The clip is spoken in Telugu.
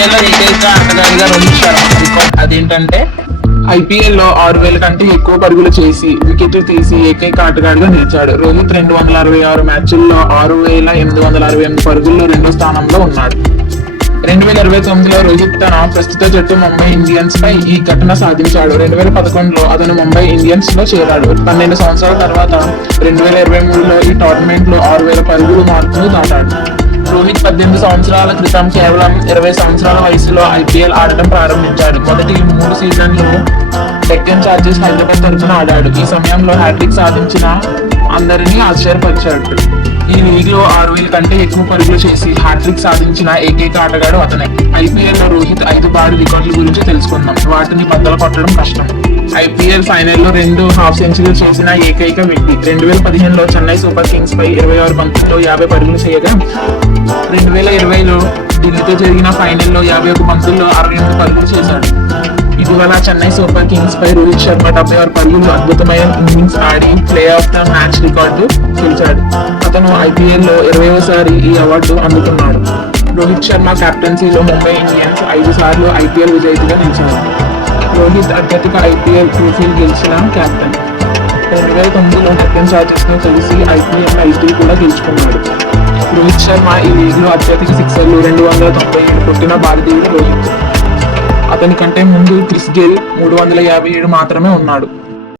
ఐపీఎల్ లో ఏకైక ఆటగాడిగా రోహిత్ శర్మ రికార్డ్ అదేంటంటే ఐపీఎల్ లో 6,000 కంటే ఎక్కువ పరుగులు చేసి వికెట్లు తీసి ఏకైక ఆటగాడిగా నిలిచాడు. రోహిత్ 266 మ్యాచ్ల్లో 6,868 పరుగుల్లో రెండో స్థానంలో ఉన్నాడు. 2029లో రోహిత్ తన ప్రస్తుత జట్టు ముంబై ఇండియన్స్ పై ఈ ఘటన సాధించాడు. 2011లో అతను ముంబై ఇండియన్స్ లో చేరాడు. 12 సంవత్సరాల తర్వాత 2023లో ఈ టోర్నమెంట్ లో 6,000 పరుగులు మార్కును దాటాడు. రోహిత్ 18 సంవత్సరాల క్రితం కేవలం 20 సంవత్సరాల వయసులో ఐపీఎల్ ఆడటం ప్రారంభించాడు. మొదటి 3 సీజన్లు డెక్కన్ చార్జర్స్ హైదరాబాద్ తరఫున ఆడాడు. ఈ సమయంలో హ్యాట్రిక్ సాధించిన అందరినీ ఆశ్చర్యపరిచాడు. ఈ లీగ్ లో 6,000 కంటే ఎక్కువ పరుగులు చేసి హ్యాట్రిక్ సాధించిన ఏకైక ఆటగాడు అతనే. ఐపీఎల్ లో రోహిత్ 5 భారీ రికార్డుల గురించి తెలుసుకుందాం. వాటిని బద్దలు కొట్టడం కష్టం. ఐపీఎల్ ఫైనల్లో 2 హాఫ్ సెంచరీలు చేసిన ఏకైక వ్యక్తి. 2015లో చెన్నై సూపర్ కింగ్స్ పై 26 బంతుల్లో 50 పరుగులు చేయగా 2020లో ఢిల్లీతో జరిగిన ఫైనల్లో 51 బంతుల్లో 68 పరుగులు చేశాడు. ఇటీవల చెన్నై సూపర్ కింగ్స్ పై రోహిత్ శర్మ 76 పరుగులు అద్భుతమైన innings Audi play of the match record గెలిచాడు. అతను ఐపీఎల్ లో 20వసారి ఈ అవార్డు అందుకున్నాడు. రోహిత్ శర్మ కెప్టెన్సీలో ముంబై ఇండియన్స్ 5 సార్లు ఐపీఎల్ విజేతగా నిలిచాడు. రోహిత్ అత్యధిక ఐపీఎల్ ట్రోఫీలు గెలిచిన కెప్టెన్. 2009లో డెక్కన్ చార్జర్స్ తో కలిసి ఐపీఎల్ టైటిల్ కూడా గెలుచుకున్నాడు. రోహిత్ శర్మ ఈ లీగ్ లో అత్యధిక సిక్సర్లు 297 కొట్టిన భారతీయుడు రోహిత్. అతని కంటే ముందు క్రిస్ గేల్ 357 మాత్రమే ఉన్నాడు.